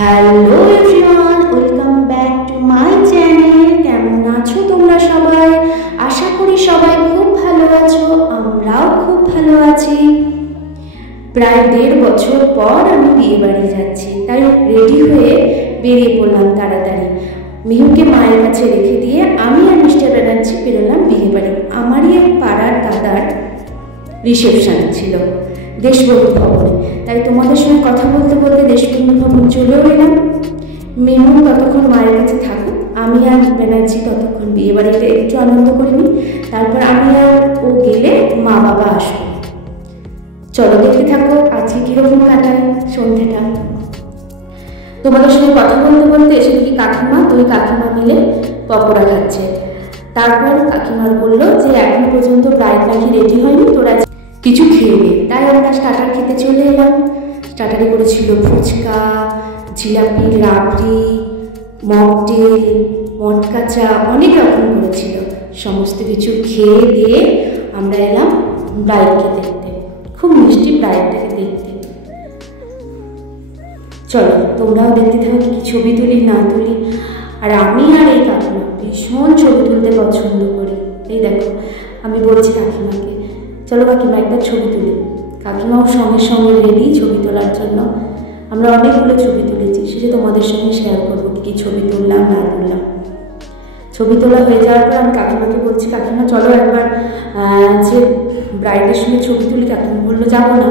Hello everyone, welcome back to my channel. কেমন আছো তোমরা সবাই? আশা করি সবাই খুব ভালো আছো, আমরাও খুব ভালো আছি। প্রায় 1.5 বছর পর আমি বিয়ে বাড়ি যাচ্ছি, তাই রেডি হয়ে বেরিয়ে পড়লাম তাড়াতাড়ি। মিহুকে মায়ের কাছে রেখে দিয়ে আমি আর মিস্টার ব্যানার্জি বেরোলাম বিয়ে বাড়ি। আমারই এক পাড়ার দাদার রিসেপশন ছিল দেশবন্ধু ভবনে, তাই তোমাদের সঙ্গে কথা বলতে বলতে দেশবন্ধু ভবন চলেও এলাম। মেহু ততক্ষণ মায়ের কাছে থাকুক, আমি আর ব্যানার্জি ততক্ষণ বিয়ে বাড়িতে একটু আনন্দ করিনি। তারপর আমি আর ও গেলে মা বাবা আসবো। চলো দেখতে থাকো আজকে কিরকম কাটায় সন্ধ্যেটা। তোমাদের সঙ্গে কথা বলতে বলতে এসে দেখি কাকিমা, দুই কাকিমা মিলে পকোড়া খাচ্ছে। তারপর কাকিমার বললো যে এখন পর্যন্ত ব্রাইড নাকি রেডি হয়নি, তোরা কিছু খেয়ে নে। তাই আমরা স্টার্টার খেতে চলে এলাম। স্টার্টারে করেছিল ফুচকা, জিলাপি, রাবড়ি, মকটেল, মটকা চা, অনেক রকম করেছিল। সমস্ত কিছু খেয়ে দিয়ে আমরা এলাম ব্রাইডকে দেখতে। খুব মিষ্টি ব্রাইডটাকে দেখতে। চলো তোমরাও দেখতে থাকো কি ছবি তুলি না তুলি। আর আমি আর এই কাকিমা ভীষণ ছবি তুলতে পছন্দ করি। এই দেখো আমি বলছি কাকিমাকে, চলো কাকিমা একটা ছবি তুলি। কাকিমাও সঙ্গে সঙ্গে রেডি ছবি তোলার জন্য। আমরা অনেকগুলো ছবি তুলেছি, সেটা তোমাদের সঙ্গে শেয়ার করবো কি ছবি তুললাম না তুললাম। ছবি তোলা হয়ে যাওয়ার পর আমি কাকিমাকে বলছি, কাকিমা চলো একবার যে ব্রাইডের সঙ্গে ছবি তুলি। কাকিমা বললো যাবো না।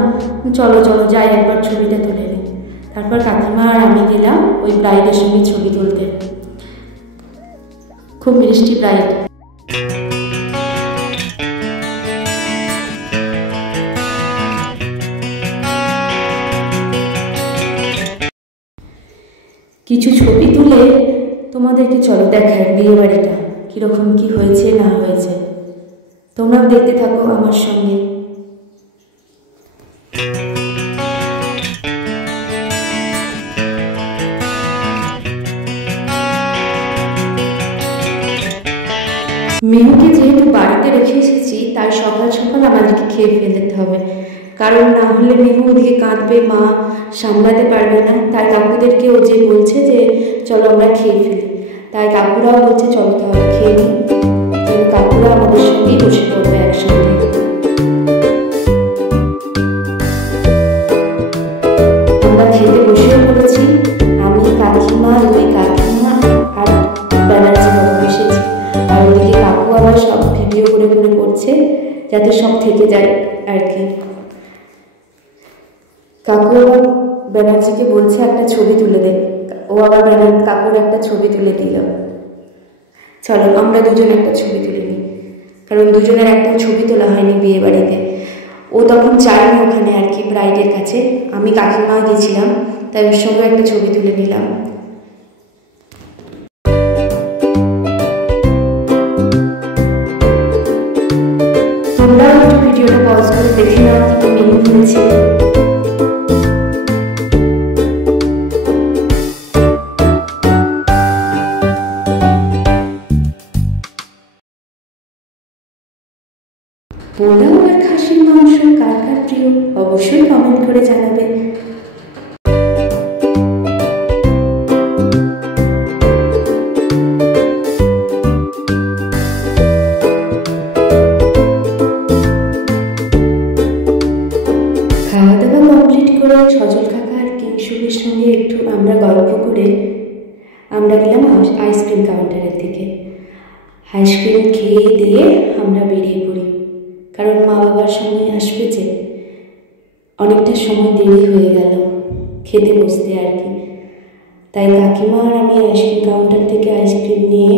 চলো চলো যাই একবার ছবিটা তুলে নিই। তারপর কাকিমা আর আমি গেলাম ওই ব্রাইডের সঙ্গে ছবি তুলতে। খুব মিষ্টি ব্রাইড। কিছু ছবি তুলে তোমাদেরকে চলো দেখায় বিয়ে বাড়িটা কীরকম কী হয়েছে না হয়েছে। তোমরাও দেখতে থাকো আমার সঙ্গে। মেহুকে যেহেতু বাড়িতে রেখে এসেছি, তাই সকাল সকাল আমাদেরকে খেয়ে ফেলতে হবে, কারণ না হলে মেহু ওদিকে কাঁদবে, মা সামলাতে পারবে না। তাই কাকুদেরকে ও যে বলছে যে চলো আমরা খেয়ে ফেলি, তাই কাকুরাও বলছে চলো তাহলে খেয়ে নিই। কাকুরা আমাদের সঙ্গেই বসে পড়বে একসঙ্গে। আমরা খেতে বসেও পড়েছি। আমি, কাকিমা, দুই কাকিমা আর ব্যানার্জি বাবু এসেছি। আর ওদিকে কাকু আবার সব ভিডিও করে করে করছে যাতে সব থেকে যায় আর কি। কাকু আবার ব্যানার্জিকে বলছে একটা ছবি তুলে দে, ও আবার কাকুর একটা ছবি তুলে দিল। চলো আমরা দুজন একটা ছবি তুলে নিই, কারণ দুজনের একটা ছবি তোলা হয়নি বিয়ে বাড়িতে। ও তখন যায়নি ওখানে আর কি ব্রাইডের কাছে, আমি কাকিমা গেছিলাম, তাই ওর সঙ্গে একটা ছবি তুলে নিলাম। তোমরাও একটু ভিডিওটা পজ করে দেখে নাও কি মেনু হয়েছে। পোলাও আর খাসির মাংস কার কার প্রিয় অবশ্যই কমেন্ট করে জানাবে। খাওয়া দাওয়া কমপ্লিট করে সজল কাকা আর কিংশুকের সঙ্গে একটু আমরা গল্প করে আমরা গেলাম আইসক্রিম কাউন্টারের দিকে। আইসক্রিম খেয়ে দিয়ে আমরা বেরিয়ে পড়ি, কারণ মা বাবার সময় আসবে যে, অনেকটা সময় দেরি হয়ে গেল খেতে বসতে আর কি। তাই কাকিমা আর আমি আইসক্রিম কাউন্টার থেকে আইসক্রিম নিয়ে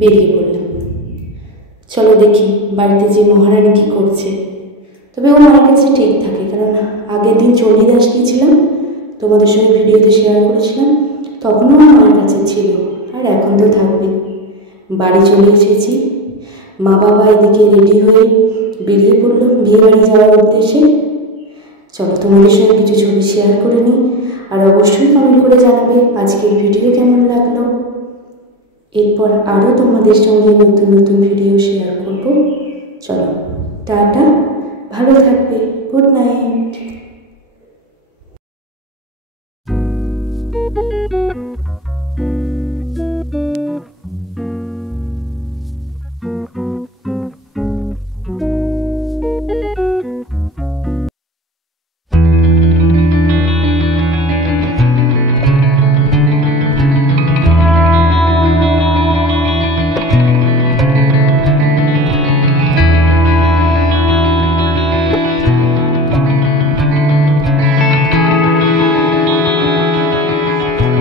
বেরিয়ে পড়লাম। চলো দেখি বাড়িতে যে মহারানী কী করছে। তবে ও আমার কাছে ঠিক থাকে, কারণ আগের দিন চণ্ডীদাস গিয়েছিলাম, তোমাদের সঙ্গে ভিডিওতে শেয়ার করেছিলাম, তখনও আমার কাছে ছিল, আর এখন তো থাকবে। বাড়ি চলে এসেছি, মা বাবা এদিকে রেডি হয়ে বেরিয়ে পড়লো বিয়ে বাড়ি যাওয়ার উদ্দেশ্যে। চলো তোমাদের সঙ্গে কিছু ছবি শেয়ার করে নিই, আর অবশ্যই কমেন্ট করে জানাবে আজকের ভিডিও কেমন লাগলো। এরপর আরও তোমাদের সঙ্গে নতুন নতুন ভিডিও শেয়ার করব। চলো টাটা, ভালো থাকবে, গুড নাইট।